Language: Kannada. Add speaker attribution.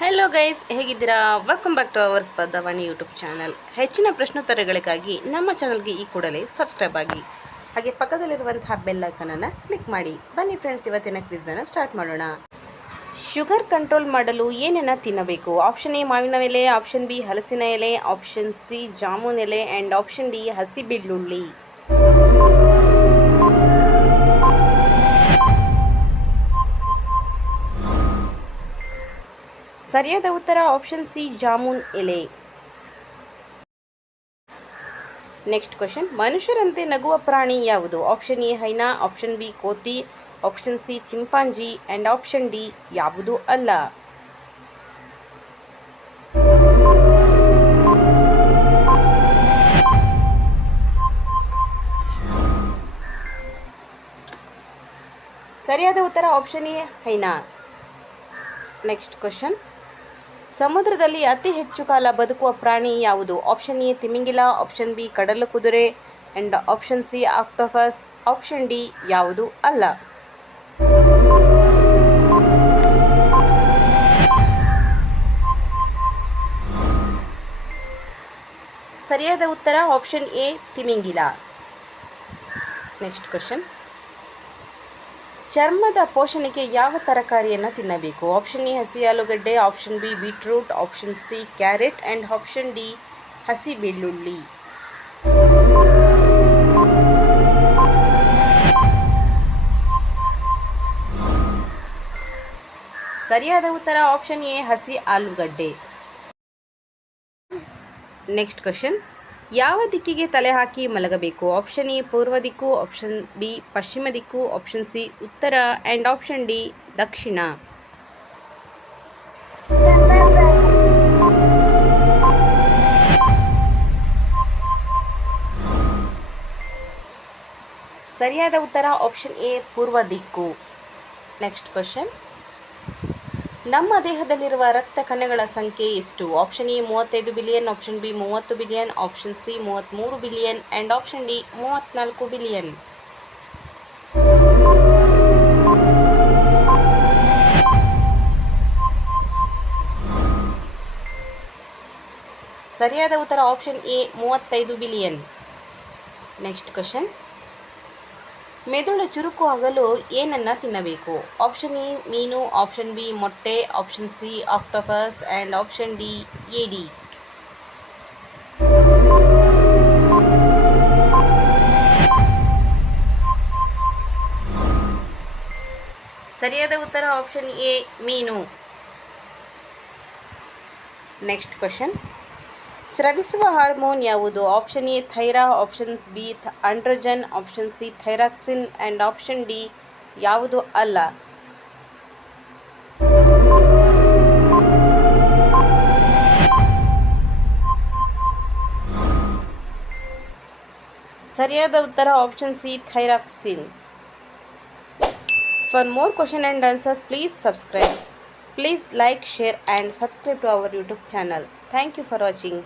Speaker 1: ಹಲೋ ಗೈಸ್ ಹೇಗಿದ್ದೀರಾ? Welcome back to our Spardhavani YouTube channel ಹೆಚ್ಚಿನ ಪ್ರಶ್ನೋತ್ತರಗಳಿಗಾಗಿ ನಮ್ಮ ಚಾನಲ್ಗೆ ಈ ಕೂಡಲೇ ಸಬ್ಸ್ಕ್ರೈಬ್ ಆಗಿ. ಹಾಗೆ ಪಕ್ಕದಲ್ಲಿರುವಂತಹ ಬೆಲ್ ಐಕನನ್ನು ಕ್ಲಿಕ್ ಮಾಡಿ. ಬನ್ನಿ ಫ್ರೆಂಡ್ಸ್ ಇವತ್ತಿನ ಕ್ವಿಝನ್ನು ಸ್ಟಾರ್ಟ್ ಮಾಡೋಣ. ಶುಗರ್ ಕಂಟ್ರೋಲ್ ಮಾಡಲು ಏನನ್ನ ತಿನ್ನಬೇಕು? ಆಪ್ಷನ್ ಎ ಮಾವಿನ ಎಲೆ ಆಪ್ಷನ್ ಬಿ ಹಲಸಿನ ಎಲೆ ಆಪ್ಷನ್ ಸಿ ಜಾಮೂನ್ ಎಲೆ ಆ್ಯಂಡ್ ಆಪ್ಷನ್ ಡಿ ಹಸಿ ಬೆಳ್ಳುಳ್ಳಿ. ಸರಿಯಾದ ಉತ್ತರ ಆಪ್ಷನ್ ಸಿ ಜಾಮೂನ್ ಎಲೆ. ನೆಕ್ಸ್ಟ್ ಕ್ವಶನ್ ಮನುಷ್ಯರಂತೆ ನಗುವ ಪ್ರಾಣಿ ಯಾವುದು? Option A hyena. Option B ಕೋತಿ. Option C chimpanzee. And option D ಯಾವುದು ಅಲ್ಲ. ಸರಿಯಾದ ಉತ್ತರ option A hyena. Next question ಸಮುದ್ರದಲ್ಲಿ ಅತಿ ಹೆಚ್ಚು ಕಾಲ ಬದುಕುವ ಪ್ರಾಣಿ ಯಾವುದು? ಆಪ್ಷನ್ ಎ ತಿಮಿಂಗಿಲ ಆಪ್ಷನ್ ಬಿ ಕಡಲ ಕುದುರೆ and option C octopus option D ಯಾವುದು ಅಲ್ಲ. ಸರಿಯಾದ ಉತ್ತರ ಆಪ್ಷನ್ ಎ ತಿಮಿಂಗಿಲ. ನೆಕ್ಸ್ಟ್ ಕ್ವಶನ್ ಚರ್ಮದ ಪೋಷಣೆಗೆ ಯಾವ ತರಕಾರಿಯನ್ನು ತಿನ್ನಬೇಕು? ಆಪ್ಷನ್ ಎ ಹಸಿ ಆಲೂಗಡ್ಡೆ option B beetroot option C carrot and option D ಹಸಿ ಬೆಳ್ಳುಳ್ಳಿ. ಸರಿಯಾದ ಉತ್ತರ ಆಪ್ಷನ್ ಎ ಹಸಿ ಆಲೂಗಡ್ಡೆ. ನೆಕ್ಸ್ಟ್ ಕ್ವಶನ್ ಯಾವ ದಿಕ್ಕಿಗೆ ತಲೆ ಹಾಕಿ ಮಲಗಬೇಕು? ಆಪ್ಷನ್ ಎ ಪೂರ್ವ ದಿಕ್ಕು ಆಪ್ಷನ್ ಬಿ ಪಶ್ಚಿಮ ದಿಕ್ಕು ಆಪ್ಷನ್ ಸಿ ಉತ್ತರ ಆ್ಯಂಡ್ ಆಪ್ಷನ್ ಡಿ ದಕ್ಷಿಣ. ಸರಿಯಾದ ಉತ್ತರ ಆಪ್ಷನ್ ಎ ಪೂರ್ವ ದಿಕ್ಕು. ನೆಕ್ಸ್ಟ್ ಕ್ವಶನ್ ನಮ್ಮ ದೇಹದಲ್ಲಿರುವ ರಕ್ತ ಕಣಗಳ ಸಂಖ್ಯೆ ಎಷ್ಟು? ಆಪ್ಷನ್ ಎ ಮೂವತ್ತೈದು ಬಿಲಿಯನ್ ಆಪ್ಷನ್ ಬಿ ಮೂವತ್ತು ಬಿಲಿಯನ್ ಆಪ್ಷನ್ ಸಿ ಮೂವತ್ತ್ಮೂರು ಬಿಲಿಯನ್ ಆ್ಯಂಡ್ ಆಪ್ಷನ್ ಡಿ ಮೂವತ್ತ್ನಾಲ್ಕು ಬಿಲಿಯನ್ ಸರಿಯಾದ ಉತ್ತರ ಆಪ್ಷನ್ ಎ ಮೂವತ್ತೈದು ಬಿಲಿಯನ್ ನೆಕ್ಸ್ಟ್ ಕ್ವಶನ್ ಮೆದುಳು ಚುರುಕು ಆಗಲು ಏನನ್ನು ತಿನ್ನಬೇಕು? ಆಪ್ಷನ್ ಎ ಮೀನು ಆಪ್ಷನ್ ಬಿ ಮೊಟ್ಟೆ option C octopus and option D ಏಡಿ. ಸರಿಯಾದ ಉತ್ತರ ಆಪ್ಷನ್ ಎ ಮೀನು. ನೆಕ್ಸ್ಟ್ ಕ್ವಶನ್ ಸ್ರವಿಸುವ ಹಾರ್ಮೋನ್ ಯಾವುದು? Option A ಥೈರಾ, option B androgen, option C thyroxine and option D ಯಾವುದು ಅಲ್ಲ. ಸರಿಯಾದ ಉತ್ತರ option C thyroxine. For more question and answers please subscribe please like share and subscribe to our YouTube channel thank you for watching.